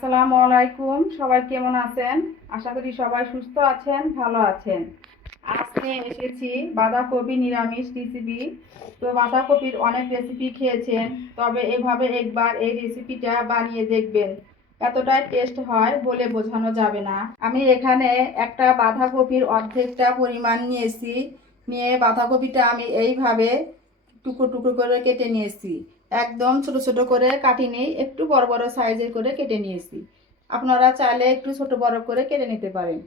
আসসালামু আলাইকুম। সবাই কেমন আছেন? আশা করি সবাই সুস্থ আছেন, ভালো আছেন। আজকে এসেছি বাঁধাকপি নিরামিষ রেসিপি তো বাঁধাকপির অনেক রেসিপি খেয়েছেন, তবে এভাবে একবার এই রেসিপিটা বানিয়ে দেখবেন। এতটাই টেস্ট হয় বলে বোঝানো যাবে না। আমি এখানে একটা বাঁধাকপির অর্ধেকটা পরিমাণ নিয়েছি। নিয়ে বাঁধাকপিটা আমি এইভাবে টুকরো টুকরো করে কেটে নিয়েছি। একদম ছোট ছোট করে কাটি নেই, একটু বড় বড় সাইজের করে কেটে নিয়েছি। আপনারা চাইলে একটু ছোট বড় করে কেটে নিতে পারেন।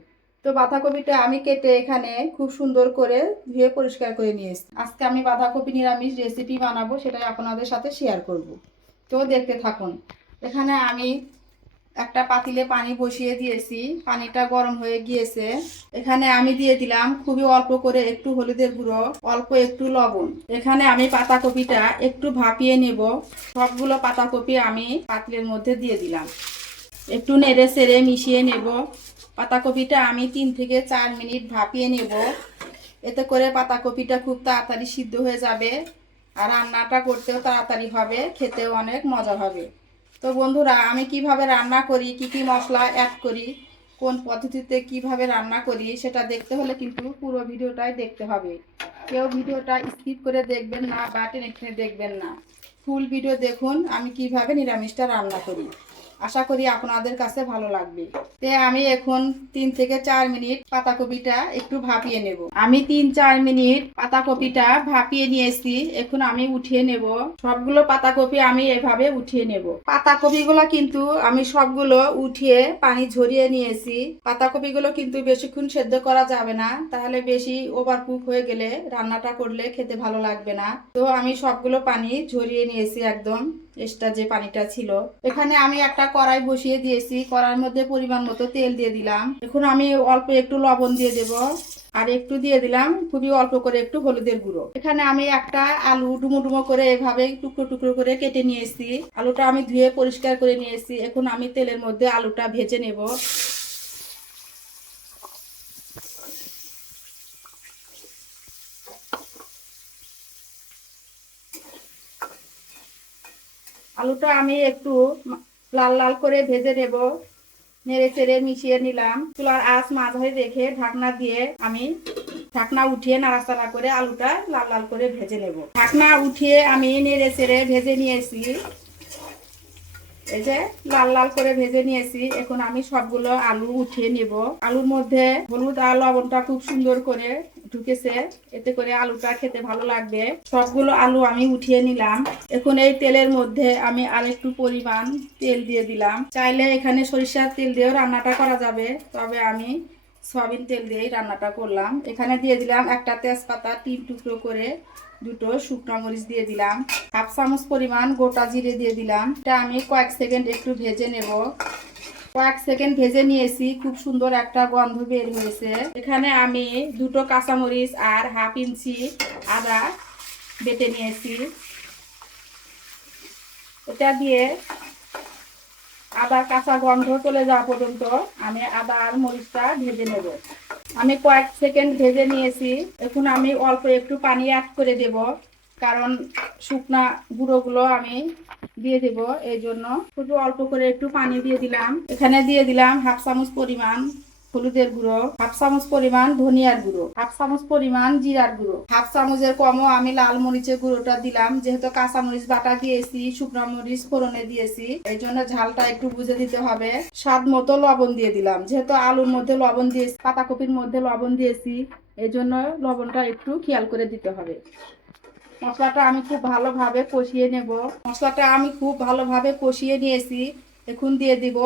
তো বাঁধাকপিটা আমি কেটে এখানে খুব সুন্দর করে ধুয়ে পরিষ্কার করে নিয়েছি। আজকে আমি বাঁধাকপি নিরামিষ রেসিপি বানাবো, সেটাই আপনাদের সাথে শেয়ার করব। তো দেখতে থাকুন, এখানে আমি একটা পাতিলে পানি বসিয়ে দিয়েছি। পানিটা গরম হয়ে গিয়েছে। এখানে আমি দিয়ে দিলাম খুবই অল্প করে একটু হলুদের গুঁড়ো, অল্প একটু লবণ। এখানে আমি পাতাকপিটা একটু ভাপিয়ে নেব। সবগুলো পাতাকপি আমি পাতিলের মধ্যে দিয়ে দিলাম। একটু নেড়ে সেড়ে মিশিয়ে নেব। পাতাকপিটা আমি তিন থেকে চার মিনিট ভাপিয়ে নেব। এতে করে পাতাকপিটা খুব তাড়াতাড়ি সিদ্ধ হয়ে যাবে। আর রান্নাটা করতেও তাড়াতাড়ি হবে, খেতেও অনেক মজা হবে। তো বন্ধুরা, আমি কীভাবে রান্না করি, কি কি মশলা অ্যাড করি, কোন পদ্ধতিতে কীভাবে রান্না করি, সেটা দেখতে হলে কিন্তু পুরো ভিডিওটাই দেখতে হবে। কেউ ভিডিওটা স্কিপ করে দেখবেন না বা টেনে দেখবেন না। ফুল ভিডিও দেখুন আমি কীভাবে নিরামিষটা রান্না করি। আশা করি আপনাদের কাছে ভালো লাগবে। তে আমি এখন তিন থেকে চার মিনিট পাতাকপিটা একটু ভাপিয়ে নেব। আমি তিন চার মিনিট পাতাকপিটা ভাপিয়ে নিয়েছি। এখন আমি উঠিয়ে নেব। সবগুলো পাতাকপি আমি এভাবে উঠিয়ে নেব। পাতাকপিগুলো কিন্তু আমি সবগুলো উঠিয়ে পানি ঝরিয়ে নিয়েছি। পাতাকপিগুলো কিন্তু বেশিক্ষণ সেদ্ধ করা যাবে না। তাহলে বেশি ওভার কুক হয়ে গেলে রান্নাটা করলে খেতে ভালো লাগবে না। তো আমি সবগুলো পানি ঝরিয়ে নিয়েছি একদম। এক্সট্রা যে পানিটা ছিল। এখানে আমি একটা কড়াই বসিয়ে দিয়েছি। কড়াইয়ের মধ্যে পরিমাণ মতো তেল দিয়ে দিলাম। এখন আমি অল্প একটু লবণ দিয়ে দেব। আর একটু দিয়ে দিলাম খুবই অল্প করে একটু হলুদের গুঁড়ো। এখানে আমি একটা আলু ডুমো ডুমো করে এভাবে টুকরো টুকরো করে কেটে নিয়েছি। আলুটা আমি ধুয়ে পরিষ্কার করে নিয়েছি। এখন আমি তেলের মধ্যে আলুটা ভেজে নেব। আলুটা আমি একটু লাল লাল করে ভেজে নেব। নেড়ে চেড়ে মিশিয়ে নিলাম। চুলার আঁচ মাঝারি রেখে ঢাকনা দিয়ে আমি ঢাকনা উঠিয়ে নাড়াচাড়া করে আলুটা লাল লাল করে ভেজে নেব। ঢাকনা উঠিয়ে আমি নেড়ে চেড়ে ভেজে নিয়েছি। এই যে লাল লাল করে ভেজে নিয়েছি। এখন আমি সবগুলো আলু উঠিয়ে নেব। আলুর মধ্যে হলুদ আর লবণটা খুব সুন্দর করে ঢুকেছে, এতে করে আলুটা খেতে ভালো লাগবে। সবগুলো আলু আমি উঠিয়ে নিলাম। এখন এই তেলের মধ্যে আমি আর একটু পরিমাণ তেল দিয়ে দিলাম। চাইলে এখানে সরিষার তেল দিয়েও রান্নাটা করা যাবে, তবে আমি সয়াবিন তেল দিয়েই রান্নাটা করলাম। এখানে দিয়ে দিলাম একটা তেজপাতা তিন টুকরো করে দুটো শুকনো মরিচ দিয়ে দিলাম। হাফ চামচ পরিমাণ গোটা জিরে দিয়ে দিলাম। এটা আমি কয়েক সেকেন্ড একটু ভেজে নেব। কয়েক সেকেন্ড ভেজে নিয়েছি, খুব সুন্দর একটা গন্ধ বের হয়েছে। এখানে আমি দুটো কাঁচামরিচ আর হাফ ইঞ্চি আদা বেটে নিয়েছি। এটা দিয়ে আদার কাঁচা গন্ধ চলে যাওয়া পর্যন্ত আমি আদা আর মরিচটা ভেজে নেব। আমি কয়েক সেকেন্ড ভেজে নিয়েছি। এখন আমি অল্প একটু পানি অ্যাড করে দেব, কারণ শুকনা গুঁড়োগুলো আমি দিয়ে দেব, এই জন্য। শুধু অল্প করে একটু পানি দিয়ে দিলাম। এখানে দিয়ে দিলাম হাফ চামচ পরিমাণ হলুদের গুঁড়ো, হাফ চামচ পরিমাণ ধনিয়ার গুঁড়ো, হাফ চামচ পরিমাণ জিরার গুঁড়ো। হাফ চামচের কমও আমি লাল মরিচের গুঁড়োটা দিলাম। যেহেতু কাঁচা মরিচ বাটা দিয়েছি, শুকনো মরিচ ফোড়নে দিয়েছি, এই জন্য ঝালটা একটু বুঝে দিতে হবে। স্বাদ মতো লবণ দিয়ে দিলাম। যেহেতু আলুর মধ্যে লবণ দিয়েছি, পাতাকপির মধ্যে লবণ দিয়েছি, এই জন্য লবণটা একটু খেয়াল করে দিতে হবে। মশলাটা আমি খুব ভালোভাবে কষিয়ে নেব। মশলাটা আমি খুব ভালোভাবে কষিয়ে নিয়েছি। এখন দিয়ে দিব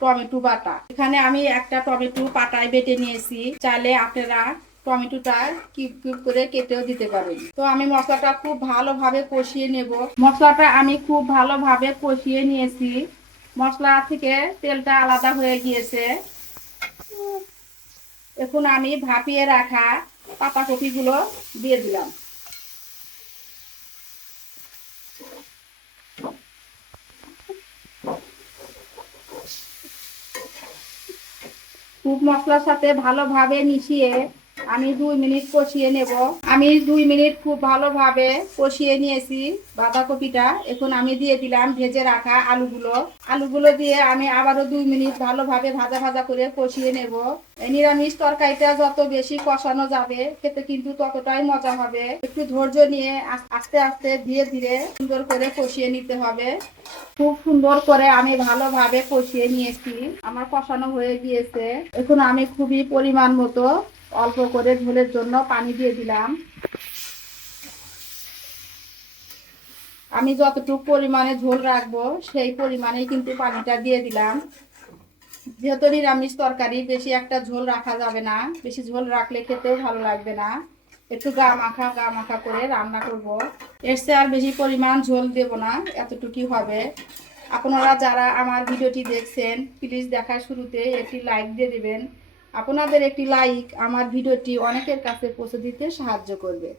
টমেটো বাটা। এখানে আমি একটা টমেটো পাটায় বেটে নিয়েছি। চাইলে আপনারা টমেটোটা কিউব কিউব করে কেটেও দিতে পারেন। তো আমি মশলাটা খুব ভালোভাবে কষিয়ে নেব। মশলাটা আমি খুব ভালোভাবে কষিয়ে নিয়েছি। মশলা থেকে তেলটা আলাদা হয়ে গিয়েছে। এখন আমি ভাপিয়ে রাখা পাতাকপিগুলো দিয়ে দিলাম। খুব মশলার সাথে ভালোভাবে মিশিয়ে আমি দুই মিনিট কষিয়ে নেব। আমি দুই মিনিট খুব ভালোভাবে কষিয়ে নিয়েছি বাঁধাকপিটা। এখন আমি দিয়ে দিলাম ভেজে রাখা আলুগুলো। আলুগুলো দিয়ে আমি আবারও দুই মিনিট ভালোভাবে ভাজা ভাজা করে কষিয়ে নেব। এই নিরামিষ তরকারিটা যত বেশি কষানো যাবে, খেতে কিন্তু ততটাই মজা হবে। একটু ধৈর্য নিয়ে আস্তে আস্তে ধীরে ধীরে সুন্দর করে কষিয়ে নিতে হবে। খুব সুন্দর করে আমি ভালোভাবে কষিয়ে নিয়েছি। আমার কষানো হয়ে গিয়েছে। এখন আমি খুবই পরিমাণ মতো অল্প করে ঝোলের জন্য পানি দিয়ে দিলাম। আমি যতটুকু পরিমাণে ঝোল রাখব, সেই পরিমাণেই কিন্তু পানিটা দিয়ে দিলাম। যেহেতু নিরামিষ তরকারি, বেশি একটা ঝোল রাখা যাবে না। বেশি ঝোল রাখলে খেতেও ভালো লাগবে না। একটু গা মাখা গা মাখা করে রান্না করব। এর আর বেশি পরিমাণ ঝোল দেব না, এতটুকুই হবে। আপনারা যারা আমার ভিডিওটি দেখছেন, প্লিজ দেখার শুরুতে একটি লাইক দিয়ে দেবেন। আপনাদের একটি লাইক আমার ভিডিওটি অনেকের কাছে পৌঁছে দিতে সাহায্য করবে।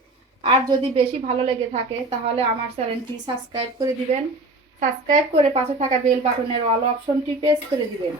আর যদি বেশি ভালো লেগে থাকে, তাহলে আমার চ্যানেলটি সাবস্ক্রাইব করে দিবেন। সাবস্ক্রাইব করে পাশে থাকা বেল বাটনের অল অপশনটি প্রেস করে দিবেন।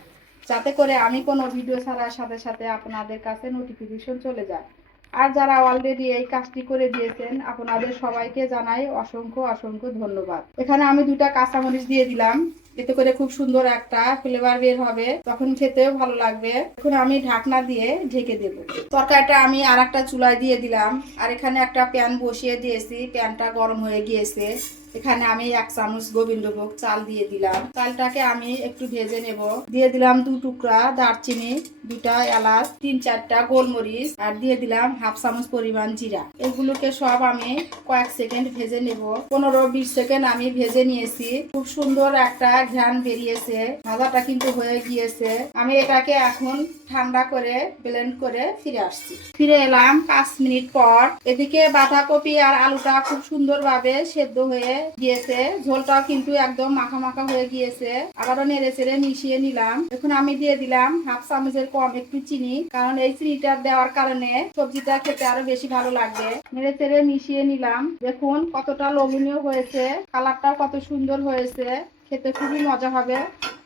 যাতে করে আমি কোনো ভিডিও ছাড়ার সাথে সাথে আপনাদের কাছে নোটিফিকেশন চলে যায়। আর যারা অলরেডি এই কাজটি করে দিয়েছেন, আপনাদের সবাইকে জানাই অসংখ্য অসংখ্য ধন্যবাদ। এখানে আমি দুটা কাঁচামরিচ দিয়ে দিলাম। এতে করে খুব সুন্দর একটা ফ্লেভার বের হবে। তখন খেতেও ভালো লাগবে। এখন আমি ঢাকনা দিয়ে ঢেকে দেব। তরকারিটা আমি আর একটা চুলায় দিয়ে দিলাম। আর এখানে একটা প্যান বসিয়ে দিয়েছি। প্যানটা গরম হয়ে গিয়েছে। এখানে আমি এক চামচ গোবিন্দভোগ চাল দিয়ে দিলাম। চালটাকে আমি একটু ভেজে নেব। দিয়ে দিলাম দু টুকরা দারচিনি, দুটা এলাচ, তিন চারটা গোলমরিচ, আর দিয়ে দিলাম হাফ চামচ পরিমাণ জিরা। এগুলোকে সব আমি কয়েক সেকেন্ড ভেজে নেব। পনেরো বিশ সেকেন্ড আমি ভেজে নিয়েছি। খুব সুন্দর একটা ঘ্রাণ বেরিয়েছে। ভাজাটা কিন্তু হয়ে গিয়েছে। আমি এটাকে এখন ঠান্ডা করে ব্লেন্ড করে ফিরে আসছি। ফিরে এলাম পাঁচ মিনিট পর। এদিকে বাঁধাকপি আর আলুটা খুব সুন্দরভাবে সেদ্ধ হয়ে গিয়েছে। ঝোলটা কিন্তু একদম মাখা মাখা হয়ে গিয়েছে। আবারও নেড়ে চেড়ে মিশিয়ে নিলাম। এখন আমি দিয়ে দিলাম হাফ চামচের কম একটু চিনি, কারণ এই চিনিটা দেওয়ার কারণে সবজিটা খেতে আরও বেশি ভালো লাগবে। নেড়ে চেড়ে মিশিয়ে নিলাম। দেখুন কতটা লোভনীয় হয়েছে। কালারটাও কত সুন্দর হয়েছে। খেতে খুবই মজা হবে।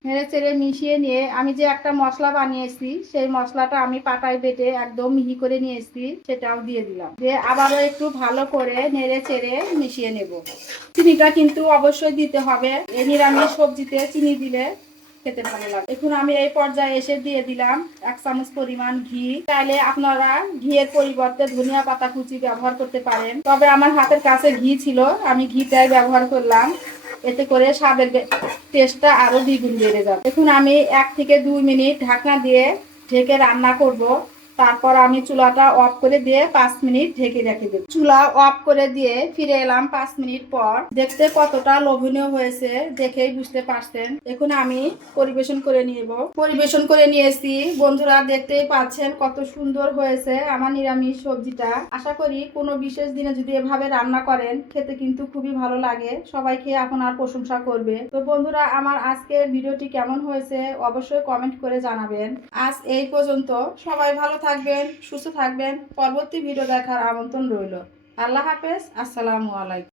নেড়ে চেড়ে মিশিয়ে নিয়ে আমি যে একটা মশলা বানিয়েছি, সেই মশলাটা আমি পাটায় বেটে একদম মিহি করে নিয়েছি, সেটাও দিয়ে দিলাম। দিয়ে আবারও একটু ভালো করে নেড়ে চেড়ে মিশিয়ে নেব। চিনিটা কিন্তু অবশ্যই দিতে হবে। এই নিরামিষ সবজিতে চিনি দিলে খেতে ভালো লাগে। এখন আমি এই পর্যায়ে এসে দিয়ে দিলাম এক চামচ পরিমাণ ঘি। চাইলে আপনারা ঘিয়ের পরিবর্তে ধনিয়া পাতা কুচি ব্যবহার করতে পারেন। তবে আমার হাতের কাছে ঘি ছিল, আমি ঘিটাই ব্যবহার করলাম। এতে করে স্বাদের টেস্টটা আরও দ্বিগুণ বেড়ে যাবে। এখন আমি এক থেকে দুই মিনিট ঢাকনা দিয়ে ঢেকে রান্না করব। তারপর আমি চুলাটা অফ করে দিয়ে পাঁচ মিনিট ঢেকে রেখে দেব। চুলা অফ করে দিয়ে ফিরে এলাম পাঁচ মিনিট পর। দেখতে কতটা লোভনীয় হয়েছে দেখেই বুঝতে পারছেন। এখন আমি পরিবেশন করে নিব। পরিবেশন করে নিয়েছি। বন্ধুরা দেখতেই পাচ্ছেন কত সুন্দর হয়েছে আমার নিরামিষ সবজিটা। আশা করি কোনো বিশেষ দিনে যদি এভাবে রান্না করেন, খেতে কিন্তু খুবই ভালো লাগে। সবাই খেয়ে আপনার প্রশংসা করবে। তো বন্ধুরা, আমার আজকের ভিডিওটি কেমন হয়েছে অবশ্যই কমেন্ট করে জানাবেন। আজ এই পর্যন্ত। সবাই ভালো থাকবেন সুস্থ থাকবেন। পরবর্তী ভিডিও দেখার আমন্ত্রণ রইল। আল্লাহ হাফেজ আসসালামু আলাইকুম।